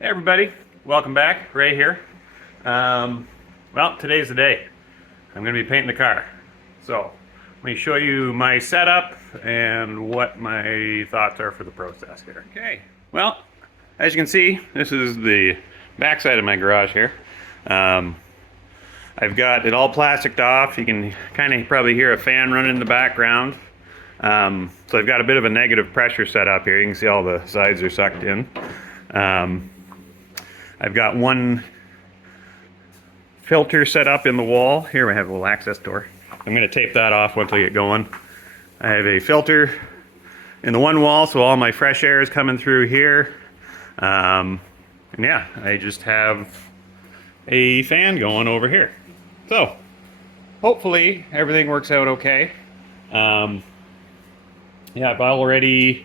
Hey everybody, welcome back. Ray here. Well, today's the day. I'm going to be painting the car. So, let me show you my setup and what my thoughts are for the process here. Okay, well, as you can see, this is the back side of my garage here. I've got it all plasticed off. You can kind of probably hear a fan running in the background. So I've got a bit of a negative pressure set up here. You can see all the sides are sucked in. I've got one filter set up in the wall. Here we have a little access door. I'm going to tape that off once I get going. I have a filter in the one wall, so all my fresh air is coming through here. And yeah, I just have a fan going over here. So, hopefully everything works out okay. Yeah, I've already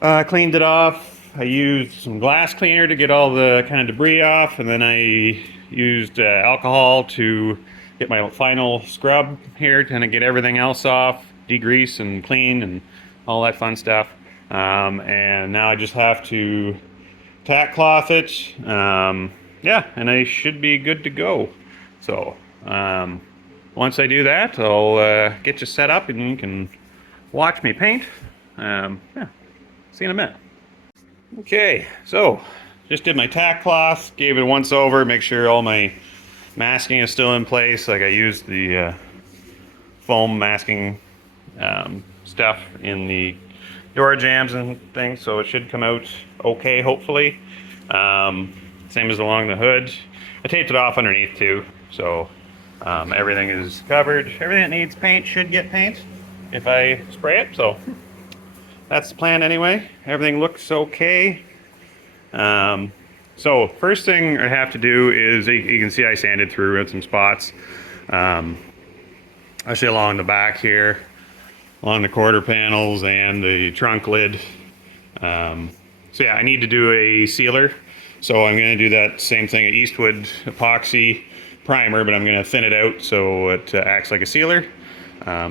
cleaned it off. I used some glass cleaner to get all the kind of debris off, and then I used alcohol to get my final scrub here, kind of get everything else off, degrease and clean and all that fun stuff. And now I just have to tack cloth it. Yeah, and I should be good to go. So once I do that, I'll get you set up and you can watch me paint. Yeah, see you in a minute. Okay, so just did my tack cloth, gave it a once over, make sure all my masking is still in place. Like I used the foam masking stuff in the door jambs and things, so it should come out okay, hopefully. Same as along the hood. I taped it off underneath too, so everything is covered. Everything that needs paint should get paint if I spray it, so that's the plan anyway. Everything looks okay. So first thing I have to do is, you can see I sanded through in some spots. Actually along the back here, along the quarter panels and the trunk lid. So yeah, I need to do a sealer. So I'm going to do that same thing at Eastwood epoxy primer, but I'm going to thin it out so it acts like a sealer.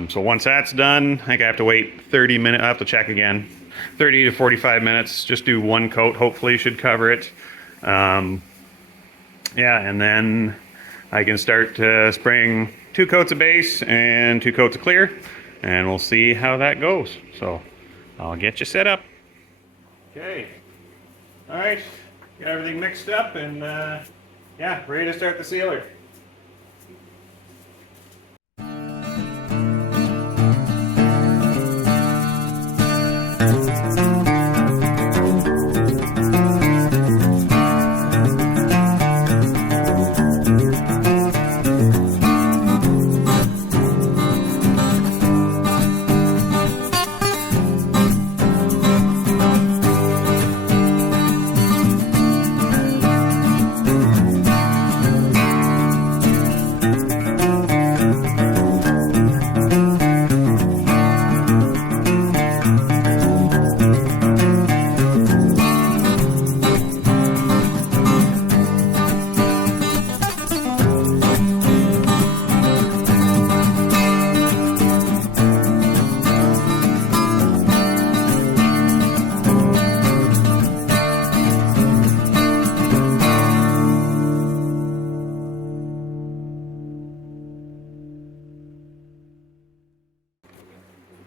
So once that's done, I think I have to wait 30 minutes. I have to check again. 30 to 45 minutes. Just do one coat. Hopefully should cover it. Yeah, and then I can start spraying 2 coats of base and 2 coats of clear, and we'll see how that goes. So I'll get you set up. Okay. All right. Got everything mixed up and yeah, ready to start the sealer.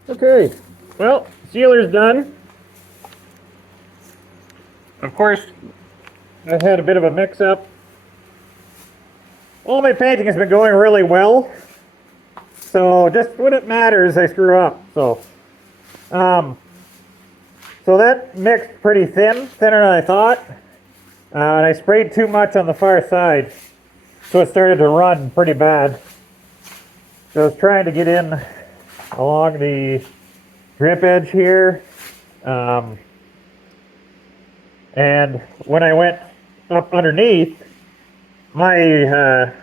Okay, well, sealer's done. Of course, I've had a bit of a mix-up. All my painting has been going really well, so just when it matters, I screw up. So that mixed pretty thin, thinner than I thought, and I sprayed too much on the far side, so it started to run pretty bad. So I was trying to get in along the drip edge here, and when I went up underneath, the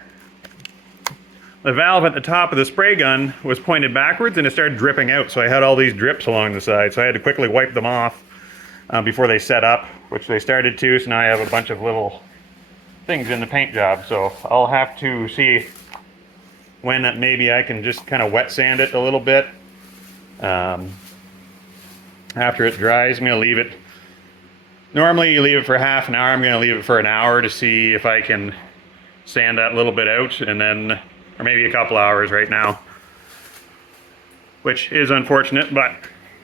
valve at the top of the spray gun was pointed backwards and it started dripping out, so I had all these drips along the side, so I had to quickly wipe them off before they set up, which they started to, so now I have a bunch of little things in the paint job. So I'll have to see when maybe I can just kind of wet sand it a little bit. After it dries, I'm going to leave it Normally you leave it for half an hour. I'm going to leave it for an hour to see if I can sand that little bit out, and then, or maybe a couple hours right now, which is unfortunate, but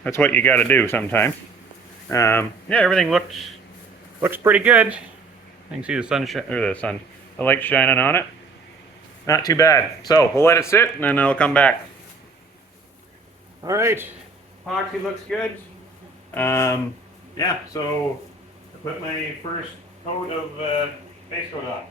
that's what you got to do sometimes. Yeah, everything looks pretty good. You can see the light shining on it. Not too bad. So we'll let it sit, and then I'll come back. All right, epoxy looks good. Yeah, so I put my first coat of Basecoat on.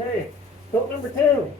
Okay, coat number 2.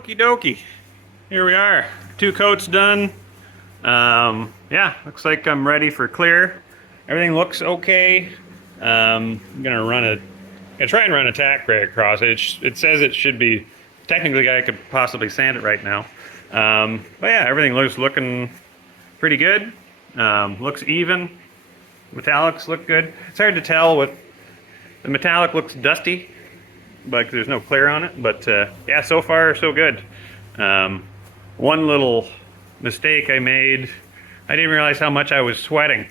Okie dokie. Here we are. 2 coats done. Yeah, looks like I'm ready for clear. Everything looks okay. I'm gonna try and run a tack brake across it. It says it should be, technically I could possibly sand it right now. But yeah, everything looking pretty good. Looks even. Metallics look good. It's hard to tell what, the metallic looks dusty, but there's no clear on it. But yeah, so far so good. One little mistake I made, I didn't realize how much I was sweating.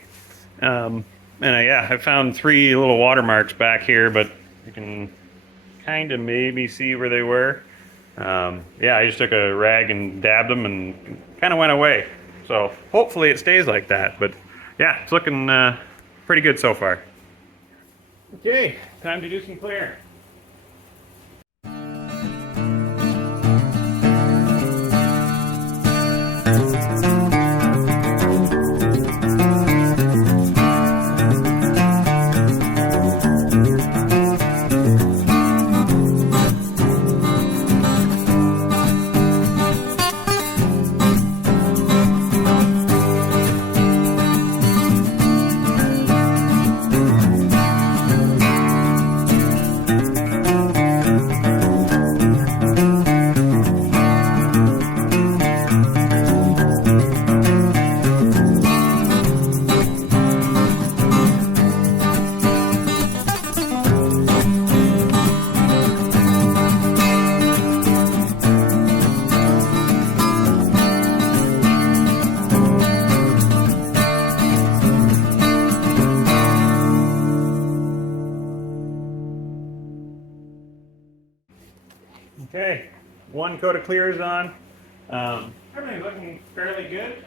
And I found 3 little watermarks back here, but you can kind of maybe see where they were. Yeah, I just took a rag and dabbed them and kind of went away. So hopefully it stays like that. But yeah, it's looking pretty good so far. Okay, time to do some clear. Okay, 1 coat of clear is on. Everything's looking fairly good.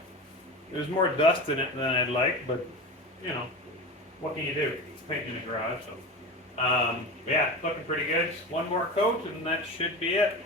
There's more dust in it than I'd like, but you know, what can you do? Painting in a garage. So, yeah, looking pretty good. One more coat, and that should be it.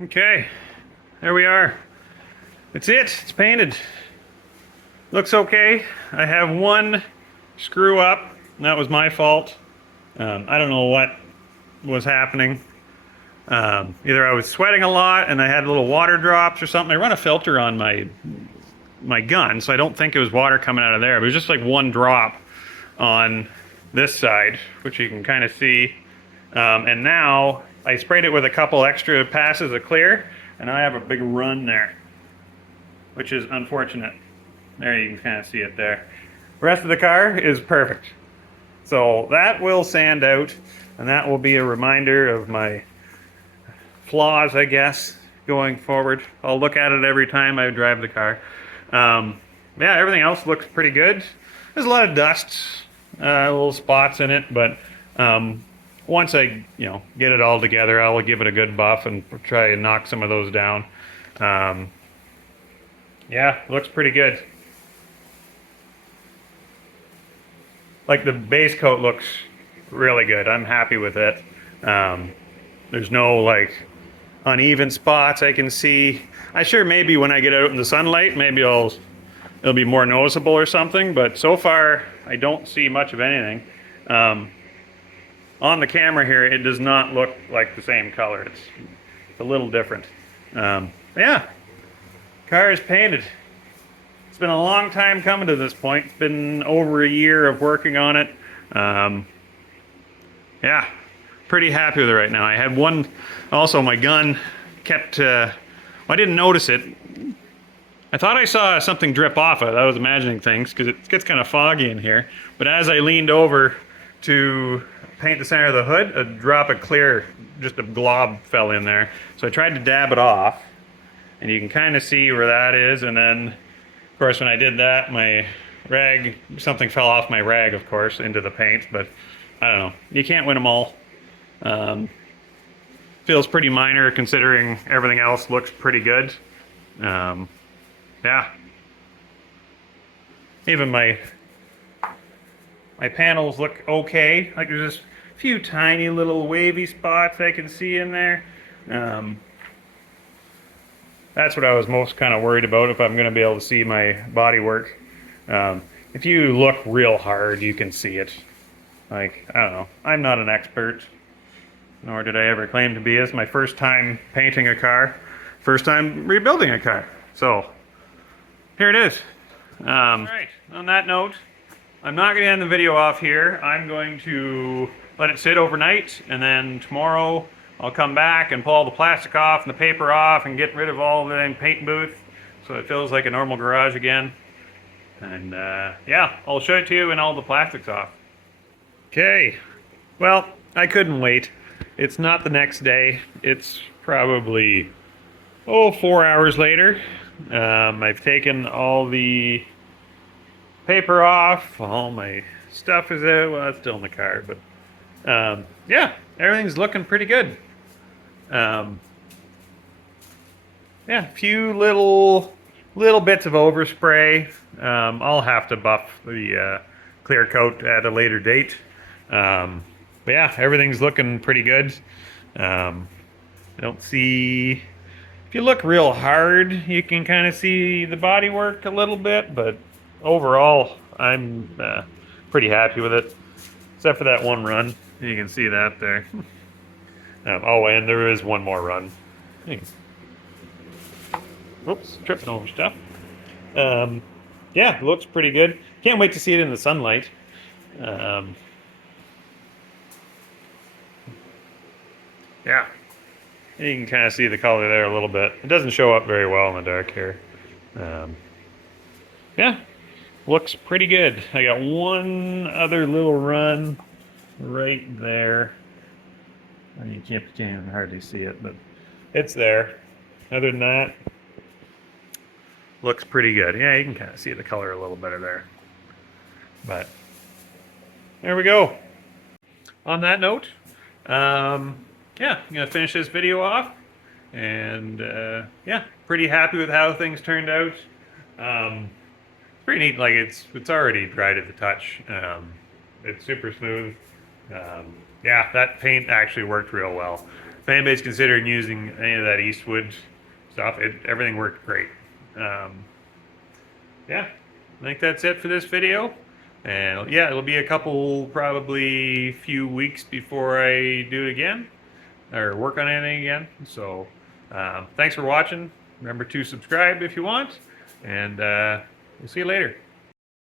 Okay, there we are. That's it. It's painted. Looks okay. I have one screw up, and that was my fault. I don't know what was happening. Either I was sweating a lot and I had little water drops or something. I run a filter on my gun, so I don't think it was water coming out of there. But it was just like one drop on this side, which you can kind of see. And now I sprayed it with a couple extra passes of clear, and I have a big run there, which is unfortunate. There, you can kind of see it there. The rest of the car is perfect. So that will sand out, and that will be a reminder of my flaws, I guess, going forward. I'll look at it every time I drive the car. Yeah, everything else looks pretty good. There's a lot of dust, little spots in it, but once I, get it all together, I'll give it a good buff and try and knock some of those down. Yeah, looks pretty good. Like the base coat looks really good. I'm happy with it. There's no like uneven spots I can see. I sure maybe when I get out in the sunlight, maybe it'll be more noticeable or something, but so far I don't see much of anything. On the camera here, it does not look like the same color. It's a little different. Yeah, car is painted. It's been a long time coming to this point. It's been over a year of working on it. Yeah, pretty happy with it right now. I had one, also my gun kept, I didn't notice it. I thought I saw something drip off it. I was imagining things because it gets kind of foggy in here. But as I leaned over to paint the center of the hood, a drop of clear, just a glob fell in there. So I tried to dab it off, and you can kind of see where that is. And then, of course, when I did that, my rag, something fell off my rag, of course, into the paint. But I don't know. You can't win them all. Feels pretty minor considering everything else looks pretty good. Yeah. Even my panels look okay. Like there's just a few tiny little wavy spots I can see in there. That's what I was most kind of worried about, if I'm going to be able to see my body work. If you look real hard, you can see it. Like, I don't know. I'm not an expert, nor did I ever claim to be. It's my first time painting a car, first time rebuilding a car. So, here it is. All right, on that note, I'm not going to end the video off here. I'm going to let it sit overnight, and then tomorrow I'll come back and pull all the plastic off and the paper off and get rid of all the paint booth so it feels like a normal garage again. And yeah, I'll show it to you when all the plastic's off. Okay, well, I couldn't wait. It's not the next day. It's probably, 4 hours later. I've taken all the paper off, all my stuff is out. Well, it's still in the car, but yeah, everything's looking pretty good. Yeah, a few little bits of overspray. I'll have to buff the clear coat at a later date. But yeah, everything's looking pretty good. I don't see If you look real hard, you can kind of see the bodywork a little bit, but overall, I'm pretty happy with it, except for that one run. You can see that there. Oh, and there is one more run. Oops, tripping over stuff. Yeah, it looks pretty good. Can't wait to see it in the sunlight. Yeah, you can kind of see the color there a little bit. It doesn't show up very well in the dark here. Yeah, looks pretty good. I got one other little run right there. You can't even hardly see it, but it's there. Other than that, looks pretty good. Yeah, you can kind of see the color a little better there. But there we go. On that note, yeah, I'm gonna finish this video off, and yeah, pretty happy with how things turned out. Pretty neat. Like it's already dried at the touch. It's super smooth. Yeah, that paint actually worked real well. If anybody's considering using any of that Eastwood stuff, everything worked great. Yeah, I think that's it for this video. And yeah, it'll be a couple, probably few weeks before I do it again, or work on anything again. So thanks for watching. Remember to subscribe if you want, and we'll see you later.